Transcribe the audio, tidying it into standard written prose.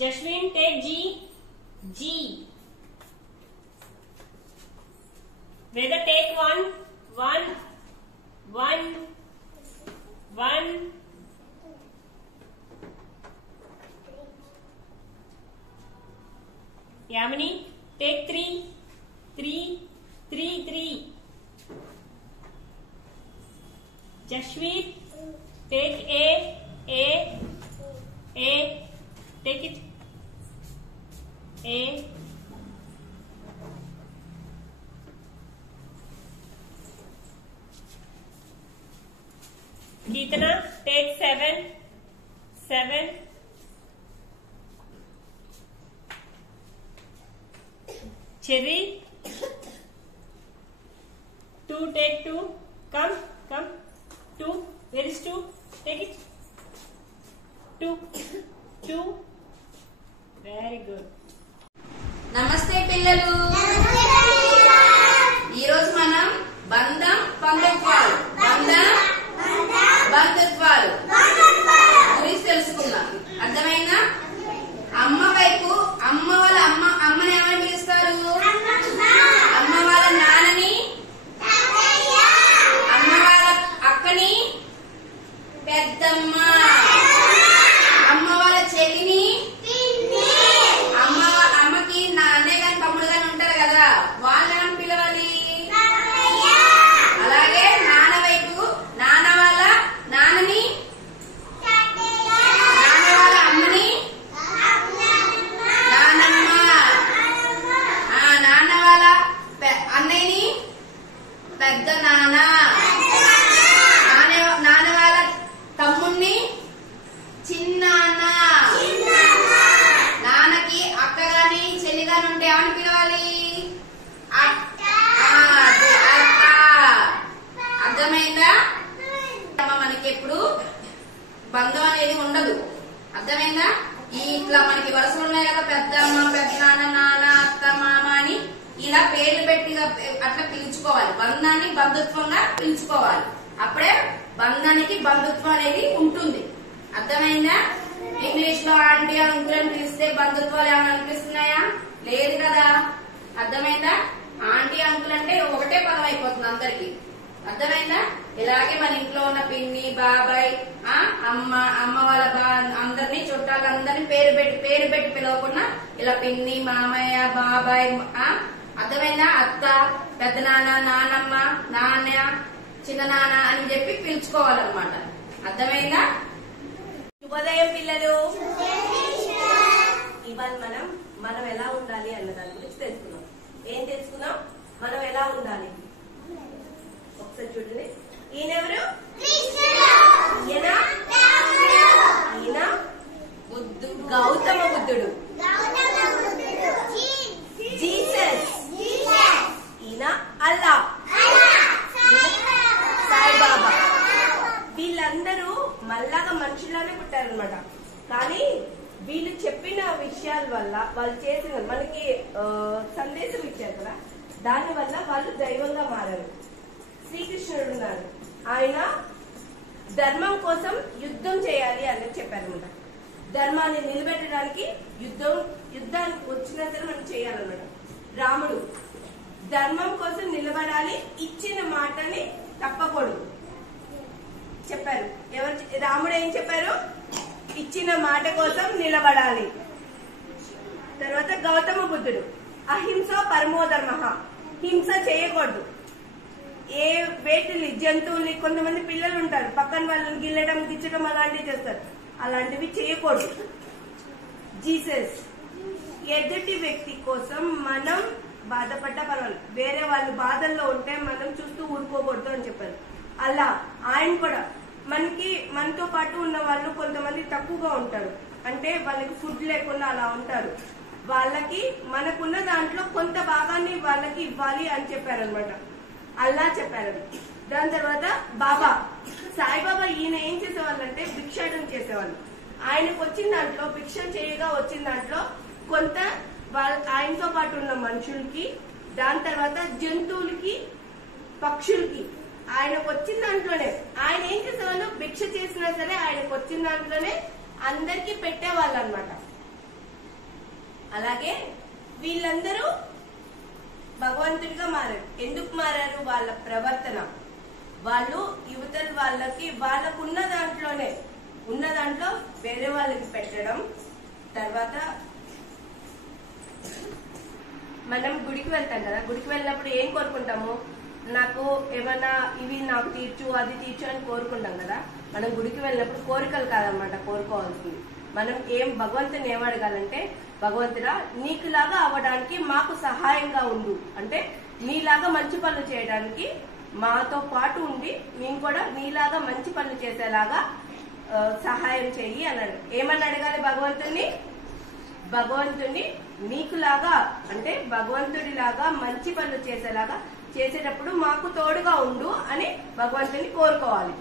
Jashwin, take G. G. Veda, take one. Yamini, take three. Jashwin, take A. Take it. A. Geetana, take 7. Cherry, 2, take 2. Come. 2. Where is 2? Take it. 2. Very good. నమస్తే పిల్లలు. ఈ రోజు మనం బంధుత్వాలు గురించి తెలుసుకుందాం. అర్థమైందా? అమ్మ వైపు అమ్మ అమ్మని ఏమని పిలుస్తారు? అమ్మ వాళ్ళ నాన్నని, అమ్మ వాళ్ళ అక్కని పెద్దమ్మ, అమ్మ వాళ్ళ చెల్లిని, అమ్మకి అన్నయ్య గాని తమ్ముడు గాని ఉంటారు కదా, వాళ్ళని పిలవాలి. అలాగే నాన్న వైపు నాన్న వాళ్ళ నాన్నని, నాన్న వాళ్ళ అమ్మని నాన్నమ్మ, నాన్న వాళ్ళ అన్నయ్యని పెద్ద నాన్న, నాన్న వాళ్ళ తమ్ముణ్ణి చిన్నాన్న, నాన్నకి అక్క గాని చెల్లి గాని ఉంటే ఏమని పిలవాలి? అక్క. అర్థమైందా? మనకి ఎప్పుడు బంధం అనేది ఉండదు. అర్థమైందా? ఇట్లా మనకి వరుసలు ఉన్నాయి కదా, పెద్దమ్మ, పెద్దనాన్న, నాన్న, అత్త, మామ అని ఇలా పేర్లు పెట్టి అట్లా పిలుచుకోవాలి. బంధాన్ని బంధుత్వంగా పిలుచుకోవాలి. అప్పుడే బంధానికి బంధుత్వం అనేది ఉంటుంది. అర్థమైందా? ఇంగ్లీష్ లో ఆంటీ అంకుల్ అని పిలిస్తే బంధుత్వాలు ఏమైనా అనిపిస్తున్నాయా? లేదు కదా. అర్థమైందా? ఆంటీ అంకుల్ అంటే ఒకటే పదం అయిపోతుంది అందరికి. అర్థమైందా? ఇలాగే మన ఇంట్లో ఉన్న పిన్ని, బాబాయ్, అమ్మ వాళ్ళ అందరినీ, చుట్టాలందరినీ పేరు పెట్టి పిలవకుండా ఇలా పిన్ని, మామయ్య, బాబాయ్, అర్థమైందా? అత్త, పెద్దనాన్న, నానమ్మ, నాన్న, చిన్న నాన్న అని చెప్పి పిలుచుకోవాలన్నమాట. అర్థమైందా? శుభోదయం పిల్లలు. ఇవాళ మనం ఎలా ఉండాలి అన్న దాని గురించి తెలుసుకున్నాం. ఏం తెలుసుకున్నాం? మనం ఎలా ఉండాలి ఒకసారి చూడండి. ఈయనెవరు? ఈయన గౌతమ బుద్ధుడు. జీసస్. ఈయన అల్లా, సాయిబాబా. వీళ్ళందరూ మళ్ళాగా మనుషులానే పుట్టారనమాట. కానీ వీళ్ళు చెప్పిన విషయాల వల్ల, వాళ్ళు చేసిన మనకి సందేశం ఇచ్చారు కదా, దాని వల్ల వాళ్ళు దైవంగా మారారు. శ్రీకృష్ణుడు ఉన్నారు, ఆయన ధర్మం కోసం యుద్ధం చేయాలి అని చెప్పారనమాట. ధర్మాన్ని నిలబెట్టడానికి యుద్ధానికి వచ్చినా సరే మనం చేయాలన్నమాట. రాముడు ధర్మం కోసం నిలబడాలి, ఇచ్చిన మాటని తప్పకూడదు చెప్పారు. రాముడు ఏం చెప్పారు? ఇచ్చిన మాట కోసం నిలబడాలి. తర్వాత గౌతమ బుద్ధుడు అహింస పరమో ధర్మ, హింస చేయకూడదు. ఏ వేటిని, జంతువుల్ని, కొంతమంది పిల్లలు ఉంటారు పక్కన వాళ్ళని గిల్లడం, గిచ్చడం అలాంటివి చేస్తారు, అలాంటివి చేయకూడదు. జీసస్ ఎదుటి వ్యక్తి కోసం మనం బాధపడ్డా పర్వాలేదు, వేరే వాళ్ళు బాధల్లో ఉంటే మనం చూస్తూ ఊరుకోకూడదు అని చెప్పారు. అలా ఆయన కూడా మనతో పాటు ఉన్న వాళ్ళు కొంతమంది తక్కువగా ఉంటారు, అంటే వాళ్ళకి ఫుడ్ లేకుండా అలా ఉంటారు. వాళ్ళకి మనకున్న దాంట్లో కొంత భాగాన్ని వాళ్ళకి ఇవ్వాలి అని చెప్పారనమాట. అల్లా చెప్పారు. దాని తర్వాత బాబా, సాయిబాబా, ఈయన ఏం చేసేవాళ్ళు అంటే భిక్షాటన చేసేవాళ్ళు. ఆయనకు వచ్చిన దాంట్లో, భిక్ష చేయగా వచ్చిన దాంట్లో కొంత ఆయనతో పాటు ఉన్న మనుషులకి, దాని తర్వాత జంతువులకి, పక్షులకి, ఆయనకు వచ్చిన దాంట్లోనే ఆయన ఏం చేసేవాళ్ళు, భిక్ష చేసినా సరే ఆయనకు వచ్చిన దాంట్లోనే అందరికి పెట్టేవాళ్ళు అనమాట. అలాగే వీళ్ళందరూ భగవంతుడిగా మారారు. ఎందుకు మారారు? వాళ్ళ ప్రవర్తన. వాళ్ళు యువతల వాళ్ళకి వాళ్ళకున్న దాంట్లోనే ఉన్న దాంట్లో వేరే వాళ్ళకి పెట్టడం. తర్వాత మనం గుడికి వెళ్తాం కదా, గుడికి వెళ్ళినప్పుడు ఏం కోరుకుంటాము? నాకు ఏమన్నా ఇవి నాకు తీర్చు, అది తీర్చు అని కోరుకుంటాం కదా. మనం గుడికి వెళ్ళినప్పుడు కోరికలు కాదనమాట కోరుకోవాల్సింది. మనం భగవంతుని ఏం అడగాలంటే, భగవంతుడా నీకులాగా అవ్వడానికి మాకు సహాయంగా ఉండు, అంటే నీలాగా మంచి పనులు చేయడానికి మాతో పాటు ఉండి మేము కూడా నీలాగా మంచి పనులు చేసేలాగా సహాయం చెయ్యి అన్నాడు. ఏమని అడగాలి భగవంతుని? భగవంతుని నీకులాగా అంటే భగవంతుడిలాగా మంచి పనులు చేసేలాగా చేసేటప్పుడు మాకు తోడుగా ఉండు అని భగవంతుని కోరుకోవాలి.